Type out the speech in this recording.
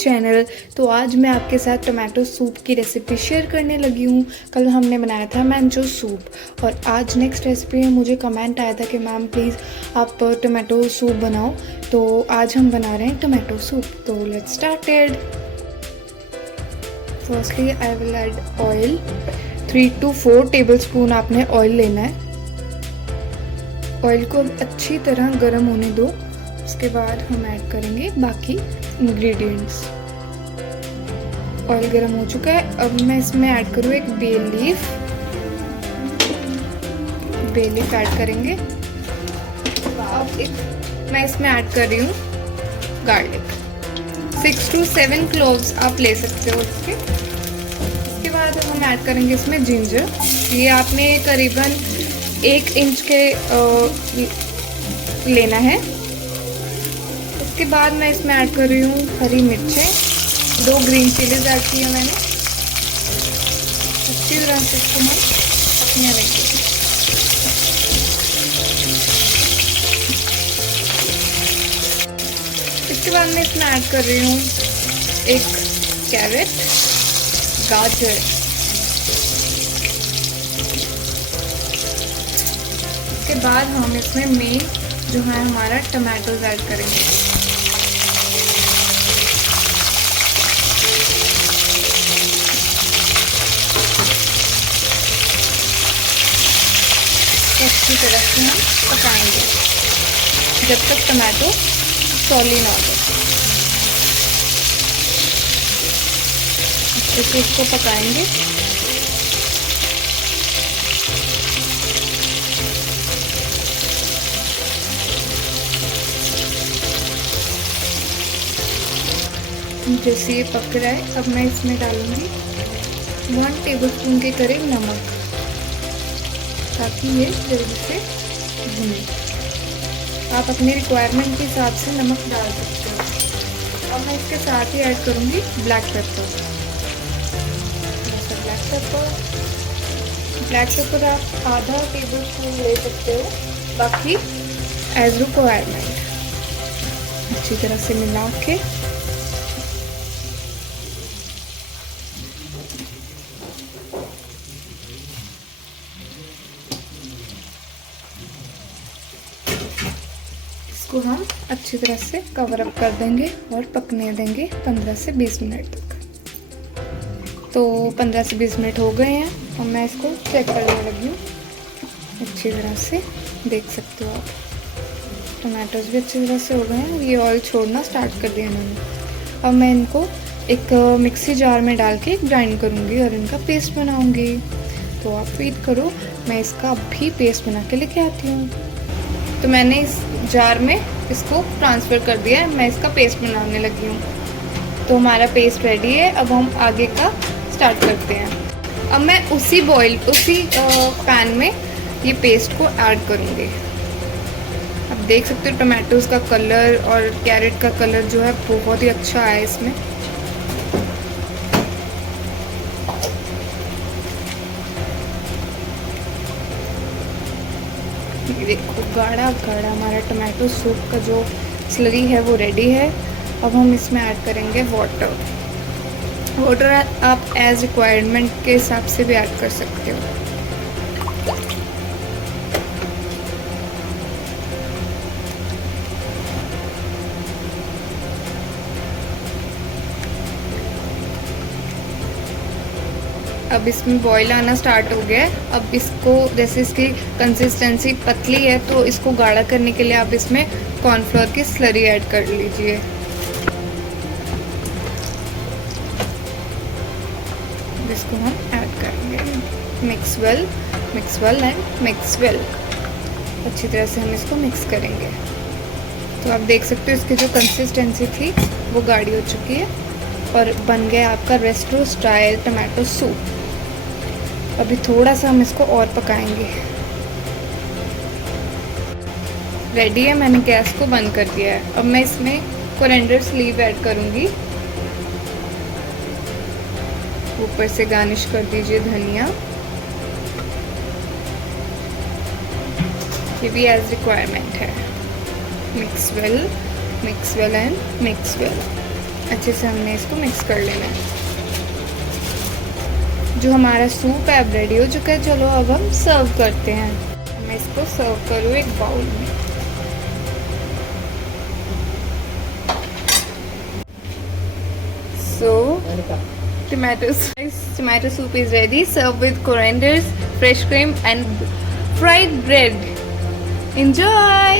Channel. तो आज मैं आपके साथ टमाटो सूप की रेसिपी शेयर करने लगी हूँ। कल हमने बनाया था मैंचो सूप और आज नेक्स्ट रेसिपी में मुझे कमेंट आया था कि मैम प्लीज़ आप टमाटो सूप बनाओ। तो आज हम बना रहे हैं टमाटो सूप। तो let's started. Firstly I will add oil. 3 to 4 tablespoon आपने ऑयल लेना है। ऑयल को अच्छी तरह गर्म होने दो। उसके बाद हम ऐड करेंगे बाकी इंग्रेडिएंट्स। ऑयल गर्म हो चुका है। अब मैं इसमें ऐड करूँ एक bay leaf. Bay leaf add करेंगे। अब मैं इसमें ऐड कर रही हूँ गार्लिक। 6 to 7 क्लोव्स आप ले सकते हो इसके बाद हम ऐड करेंगे इसमें जिंजर। ये आपने करीबन 1 इंच के लेना है। उसके बाद मैं इसमें ऐड कर रही हूँ हरी मिर्चें। 2 ग्रीन चिलीज ऐड की है मैंने। अच्छी तरह से इसको हम पकने देंगे। इसके बाद मैं इसमें ऐड कर रही हूँ एक कैरेट, गाजर। इसके बाद हम इसमें मेन जो है हमारा टमाटोज ऐड करेंगे। अच्छी तरह से हम पकाएंगे जब तक टमाटो सॉली ना हो जाए। अच्छे से इसको पकाएंगे। जैसे ये पक रहा है अब मैं इसमें डालूंगी 1 टेबलस्पून के करीब नमक, ताकि ये जल्दी से भुने। आप अपनी रिक्वायरमेंट के हिसाब से नमक डाल सकते हो। अब मैं इसके साथ ही ऐड करूँगी ब्लैक पेपर। ब्लैक पेपर आप आधा टेबलस्पून ले सकते हो, बाकी एज रिक्वायरमेंट। अच्छी तरह से मिला के इसको हम अच्छी तरह से कवर अप कर देंगे और पकने देंगे 15 से 20 मिनट तक। तो 15 से 20 मिनट हो गए हैं और मैं इसको चेक करने लगी हूँ। अच्छी तरह से देख सकते हो आप, टमाटोज भी अच्छी तरह से हो गए हैं। ये ऑयल छोड़ना स्टार्ट कर दिया मैंने। अब मैं इनको एक मिक्सी जार में डाल के ग्राइंड करूँगी और इनका पेस्ट बनाऊँगी। तो आप वेट करो, मैं इसका अभी पेस्ट बना के लेके आती हूँ। तो मैंने इस जार में इसको ट्रांसफ़र कर दिया है। मैं इसका पेस्ट बनाने लगी हूँ। तो हमारा पेस्ट रेडी है। अब हम आगे का स्टार्ट करते हैं। अब मैं उसी पैन में ये पेस्ट को ऐड करूँगी। अब देख सकते हो टमाटोज़ का कलर और कैरेट का कलर जो है बहुत ही अच्छा है इसमें। देखो गाढ़ा गाढ़ा हमारा टमाटो सूप का जो स्लरी है वो रेडी है। अब हम इसमें ऐड करेंगे वाटर। वाटर आप एज रिक्वायरमेंट के हिसाब से भी ऐड कर सकते हो। अब इसमें बॉईल आना स्टार्ट हो गया है। अब इसको जैसे इसकी कंसिस्टेंसी पतली है तो इसको गाढ़ा करने के लिए आप इसमें कॉर्नफ्लोर की स्लरी ऐड कर लीजिए। इसको हम ऐड करेंगे। Mix well and mix well. अच्छी तरह से हम इसको मिक्स करेंगे। तो आप देख सकते हो इसकी जो कंसिस्टेंसी थी वो गाढ़ी हो चुकी है और बन गया आपका रेस्टोरेंट स्टाइल टमाटो सूप। अभी थोड़ा सा हम इसको और पकाएंगे। रेडी है, मैंने गैस को बंद कर दिया है। अब मैं इसमें कोरिएंडर लीव ऐड करूँगी। ऊपर से गार्निश कर दीजिए धनिया। ये भी एज रिक्वायरमेंट है। Mix well and mix well. अच्छे से हमने इसको मिक्स कर लेना है। जो हमारा सूप है अब रेडी हो चुका है। चलो अब हम सर्व करते हैं। मैं इसको सर्व करूँ एक बाउल में। So tomato soup is ready. Serve with corianders, fresh cream and fried bread. Enjoy!